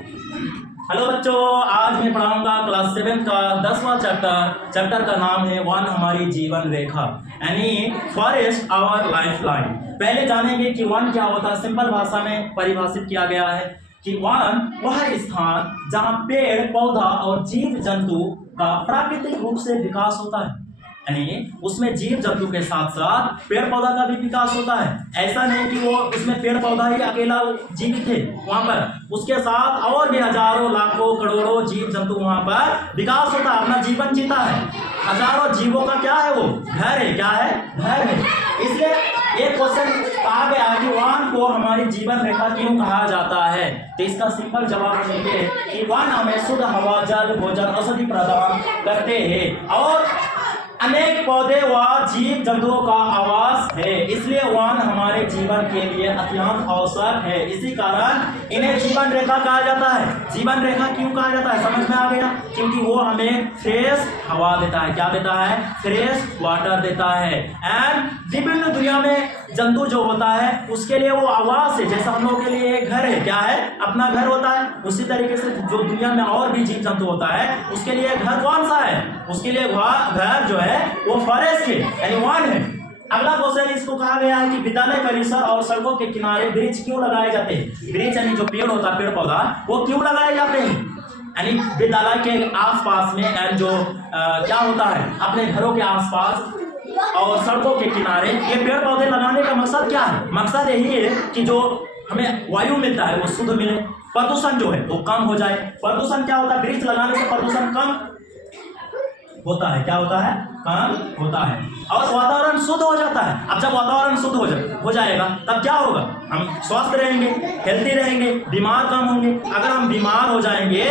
Hello बच्चों, आज मैं पढ़ाऊंगा क्लास 7 का 10वां चैप्टर का नाम है वन हमारी जीवन रेखा यानी फॉरेस्ट आवर लाइफ लाइन। पहले जानेंगे कि वन क्या होता है। सिंपल भाषा में परिभाषित किया गया है कि वन वह स्थान जहां पेड़ पौधा और जीव जंतु का प्राकृतिक रूप से विकास होता है, यानी उसमें जीव जंतु के साथ साथ पेड़ पौधा का भी विकास होता है। ऐसा नहीं कि वो उसमें पेड़ पौधा ही अकेला जीवित है, वहां पर उसके साथ और भी हजारों लाखों करोड़ों जीव जंतु वहां पर विकास होता है, अपना जीवन जीता है। हजारों जीवों का क्या है, वो घर है। क्या है? घर है। इसलिए एक क्वेश्चन कहा गया कि वन को हमारी जीवन रेखा क्यों कहा जाता है, तो इसका सिंपल जवाब है कि वन हमें शुद्ध हवा, जल, भोजन, औषधि प्रदान करते हैं और अनेक पौधे व जीव जंतुओं का आवास है। इसलिए वन हमारे जीवन के लिए अत्यंत आवश्यक है। इसी कारण इन्हें जीवन रेखा कहा जाता है। जीवन रेखा क्यों कहा जाता है, समझ में आ गया? क्योंकि वो हमें फ्रेश हवा देता है। क्या देता है? फ्रेश वाटर देता है। एंड विभिन्न दुनिया में जंतु जो होता है उसके लिए वो आवास है। जैसा हम लोगों के लिए एक घर है, क्या है? अपना घर होता है। उसी तरीके से जो दुनिया में और भी जीव जंतु होता है उसके लिए घर कौन सा है? उसके लिए घर जो है वो फॉरेस्ट है, यानी वन है। अगला क्वेश्चन इसको कहा गया है कि विद्यालय परिसर और सड़कों के किनारे वृक्ष क्यों लगाए जाते हैं? वृक्ष यानी जो पेड़ होता है, पेड़ पौधा, वो क्यों लगाए जाते हैं? यानी विद्यालय के आसपास में एंड जो क्या होता है अपने घरों के आसपास और सड़कों के किनारे ये पेड़ पौधे लगाने का मकसद क्या है? मकसद यही है कि जो हमें वायु मिलता है वो शुद्ध मिले, प्रदूषण जो है वो कम हो जाए। प्रदूषण क्या होता है? वृक्ष लगाने से प्रदूषण कम होता है। क्या होता है? कम होता है और वातावरण शुद्ध हो जाता है। अब जब वातावरण शुद्ध हो जाएगा तब क्या होगा? हम स्वस्थ रहेंगे, हेल्थी रहेंगे, बीमार कम होंगे। अगर हम बीमार हो जाएंगे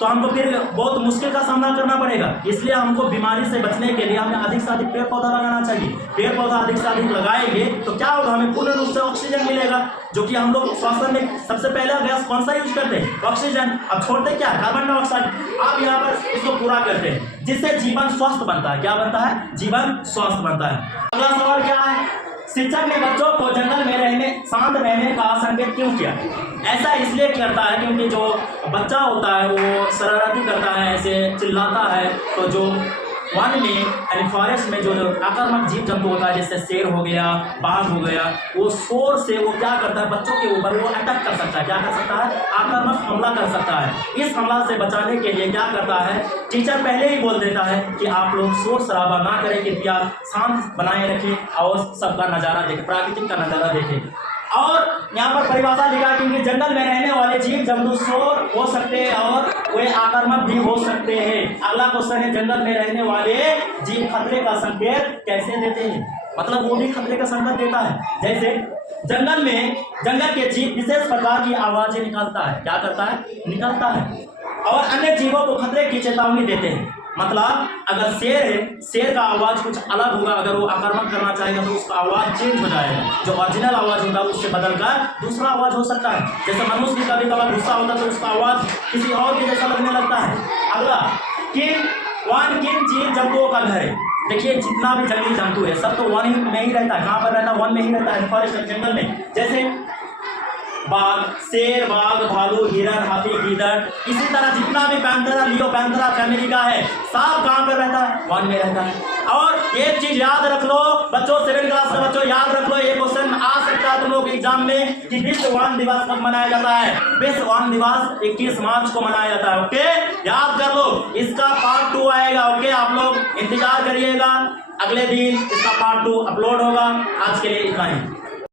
तो हमको फिर बहुत मुश्किल का सामना करना पड़ेगा। इसलिए हमको बीमारी से बचने के लिए हमें अधिक से अधिक पेड़ पौधा लगाना चाहिए। पेड़ पौधा अधिक से अधिक लगाएंगे तो क्या होगा? हमें पूर्ण रूप से ऑक्सीजन मिलेगा, जो कि हम लोग श्वसन में सबसे पहला गैस कौन सा यूज करते हैं? ऑक्सीजन। अब छोड़ते क्या? Carbon dioxide. आप यहाँ पर इसको पूरा करते हैं जिससे जीवन स्वस्थ बनता है। क्या बनता है? जीवन स्वस्थ बनता है। अगला सवाल क्या है? शिक्षक ने बच्चों को जंगल में शांत रहने का संकेत क्यों किया? ऐसा इसलिए करता है क्योंकि जो बच्चा होता है वो शरारती करता है, ऐसे चिल्लाता है, तो जो वन में यानी फॉरेस्ट में जो आक्रामक जीव जंतु होता है जैसे शेर हो गया, बाघ हो गया, वो शोर से वो क्या करता है? बच्चों के ऊपर वो अटैक कर सकता है। क्या कर सकता है? आक्रामक हमला कर सकता है। इस हमला से बचाने के लिए क्या करता है? टीचर पहले ही बोल देता है कि आप लोग शोर शराबा ना करें, कृपया शांत बनाए रखें और सबका नज़ारा देखें, प्राकृतिक का नज़ारा देखें। और यहाँ पर परिभाषा लिखा क्योंकि जंगल में रहने वाले जीव जंतु शोर हो सकते हैं और वे आक्रामक भी हो सकते हैं। अगला क्वेश्चन है, जंगल में रहने वाले जीव खतरे का संकेत कैसे देते हैं? मतलब वो भी खतरे का संकेत देता है। जैसे जंगल के जीव विशेष प्रकार की आवाजें निकालता है। क्या करता है? निकालता है और अन्य जीवों को खतरे की चेतावनी देते हैं। मतलब अगर शेर है, शेर का आवाज कुछ अलग होगा, अगर वो आक्रमण करना चाहेगा तो उसका आवाज चेंज हो जाएगा। जो ओरिजिनल आवाज होता है उससे बदलकर दूसरा आवाज हो सकता है। जैसे मनुष्य भी कभी कभार गुस्सा होता है तो उसका आवाज किसी और के जैसा लगने लगता है। अगला किन जीव जंतुओं का घर है? देखिए जितना भी जंगली जंतु है सब तो वन में ही रहता है। कहाँ पर रहता है? वन में ही रहता है, फॉरेस्ट जंगल में। जैसे बाघ, शेर, बाघ, भालू, हिरण, हाथी, गीदड़, इसी तरह जितना भी पैंथेरा, लियो पैंथेरा फैमिली का है सब कहाँ पर रहता है? वन में रहता है। और एक चीज याद रख लो बच्चों, 7 क्लास के बच्चों याद रख लो, एक क्वेश्चन आ सकता है तुम लोग एग्जाम में कि विश्व वन दिवस कब मनाया जाता है? विश्व वन दिवस 21 मार्च को मनाया जाता है। ओके, याद कर लो। इसका पार्ट 2 आएगा। ओके, आप लोग इंतजार करिएगा, अगले दिन इसका पार्ट 2 अपलोड होगा। आज के लिए इतना ही।